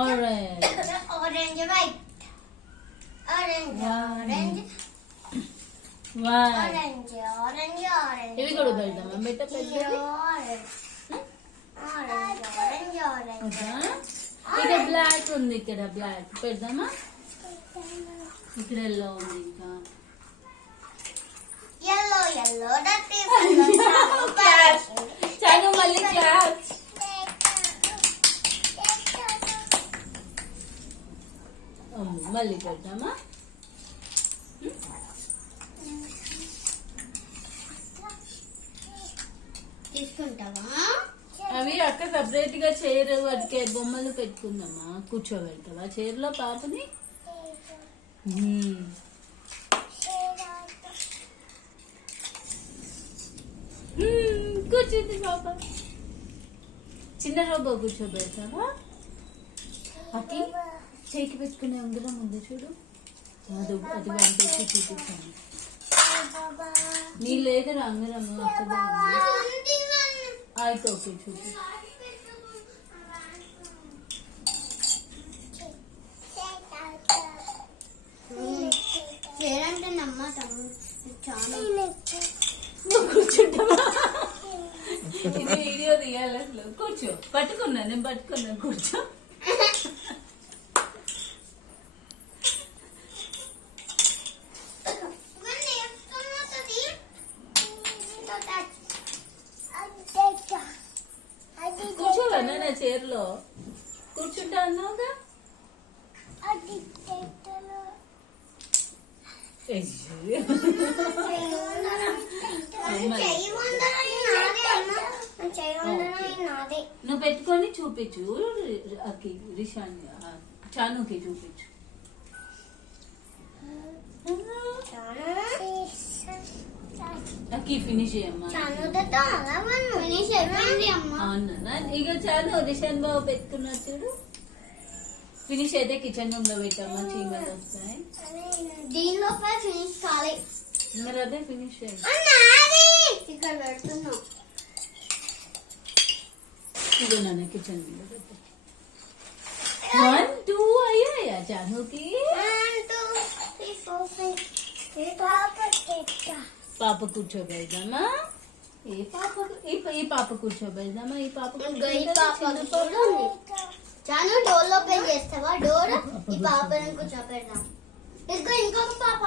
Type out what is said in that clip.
Orange. Orange, white. Orange, orange. White. Orange, orange, orange. ఇవి కూడా పెడదామా బెట్ట పెద్దది? Orange, orange, orange. ఓకే. ఇక్కడ బ్లాక్ ఉంది, ఇక్కడ బ్లాక్ పెడదామా? ఇక్కడ ఎల్లో ఉంది ఇంకా. Yellow, yellow. That is yellow. Claps. చాలు మళ్ళీ క్లాప్స్. మళ్ళీ పెడదామా? తీసుకుంటావా? అవి అక్క సపరేట్ గా చైర్ వాటికి బొమ్మలు పెట్టుకుందామా? కూర్చోబెడతావా చైర్ లో పాపని? కూర్చుంది పాప. చిన్న రోబో కూర్చోబెడతావా? అతి చేతికి పెట్టుకునే ఉంగరం ఉంది చూడు, అది అది వాడికి చూపించాను. నీ లేదు అంగరం అక్కడ అయితే ఓకే చూపి. చేరంటే నమ్మటం చాలా నువ్వు కూర్చుంటావా? ఇది వీడియో తీయాలి అసలు. కూర్చో, పట్టుకున్నా నేను పట్టుకున్నా, కూర్చో. కూర్చోవాలా నా చైర్ లో? కూర్చుంటా అన్నావుగా. నువ్వు పెట్టుకొని చూపించు అక్కి, రిషాన్ చానుకి చూపించు. అక్కి ఫినిష్ చేయమ్మా. అవునా? ఇక చాలు రిషాన్ బాబు పెట్టుకున్నా చూడు. ఫినిష్ అయితే కిచెన్ రూమ్ లో పెట్టమ్మా, చీమలు వస్తాయి. దీనిలో ఫినిష్ కాలే, మరి అదే ఫినిష్ ఇక్కడ పెడుతున్నాం. ఇదే నాన్న కిచెన్ రూమ్ లో పెట్టా. 1 2 అయ్యాయా చానుకి? 1 2 3 4 5 పాప కూర్చోబెడదామా? ఈ పాప కూర్చోబెడదామా? ఈ పాప చాను డోర్ ఓపెన్ చేస్తావా? డోర్ ఈ పాపను కూర్చోబెడదాం. ఇంకొక పాప